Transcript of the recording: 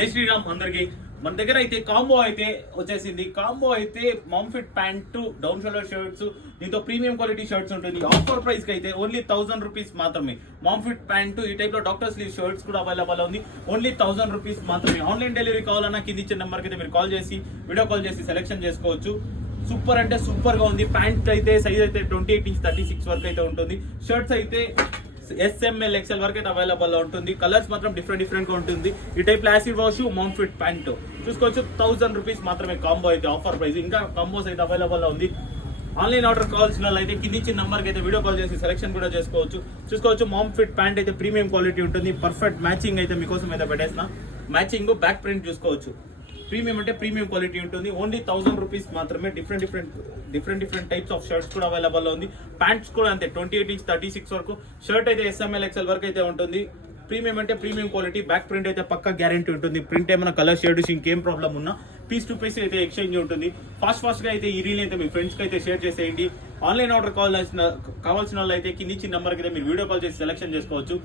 జై శ్రీరామ్ అందరికి. మన దగ్గర అయితే కాంబో అయితే వచ్చేసింది. కాంబో అయితే mom fit pant, down shoulder shirts, దీంతో ప్రీమియం క్వాలిటీ షర్ట్స్ ఉంటుంది. ఆఫర్ ప్రైస్ కి అయితే ఓన్లీ 1000 రూపీస్ మాత్రమే. మామ్ ఫిట్ ప్యాంట్, ఈ టైప్ లో డాక్టర్ స్లీవ్ షర్ట్స్ కూడా అవైలబుల్ ఉంది. ఓన్లీ 1000 రూపీస్ మాత్రమే. ఆన్లైన్ డెలివరీ కావాలన్నా కింద ఇచ్చిన నెంబర్ కి అయితే మీరు కాల్ చేసి వీడియో కాల్ చేసి సెలెక్షన్ చేసుకోవచ్చు. సూపర్ అంటే సూపర్ గా ఉంది. ప్యాంట్ అయితే సైజ్ అయితే 28 ఇంచ్ 36 వరకు అయితే ఉంటుంది. షర్ట్స్ అయితే SML XL వరకు అయితే అవైలబుల్ ఉంటుంది. కలర్స్ మాత్రం డిఫరెంట్ గా ఉంటుంది. ఈ type acid wash, mom fit pant చూసుకోవచ్చు. 1000 రూపీస్ మాత్రమే కాంబో అయితే ఆఫర్ ప్రైస్. ఇంకా కాంబోస్ అయితే అవైలబుల్ ఉంది. ఆన్లైన్ ఆర్డర్ కావాల్సిన వాళ్ళు అయితే కింద ఇచ్చిన నంబర్ కి అయితే వీడియో కాల్ చేసి సెలెక్షన్ కూడా చేసుకోవచ్చు. చూసుకోవచ్చు. మామ్ ఫిట్ ప్యాంట్ అయితే ప్రీమియం క్వాలిటీ ఉంటుంది. పర్ఫెక్ట్ మ్యాచింగ్ అయితే మీకోసం అయితే పెట్టేసిన. మ్యాచింగ్ బ్యాక్ ప్రింట్ చూసుకోవచ్చు. ప్రీమియం అంటే ప్రీమియం క్వాలిటీ ఉంటుంది. ఓన్లీ 1000 రూపీస్ మాత్రమే. డిఫరెంట్ టైప్స్ ఆఫ్ షర్ట్స్ కూడా అవైలబుల్ ఉంది. ప్యాంట్స్ కూడా అంతే 28 ఇంచ్ 36 వరకు. షర్ట్ అయితే SML XL వరకు అయితే ఉంటుంది. ప్రీమియం అంటే ప్రీమియం క్వాలిటీ. బ్యాక్ ప్రింట్ అయితే పక్కా గ్యారంటీ ఉంటుంది. ప్రింట్ ఏమైనా కలర్ షేడ్స్ ఇంకేం ప్రాబ్లం ఉన్నా పీస్ టు పీస్ అయితే ఎక్స్చేంజ్ ఉంటుంది. ఫాస్ట్ గా అయితే ఈ రీల్ అయితే మీ ఫ్రెండ్స్ కి అయితే షేర్ చేసేయండి. ఆన్లైన్ ఆర్డర్ కావాల్సిన వాళ్ళు అయితే కింద ఇచ్చిన నెంబర్ కి మీరు వీడియో కాల్ చేసి సెలెక్షన్ చేసుకోవచ్చు.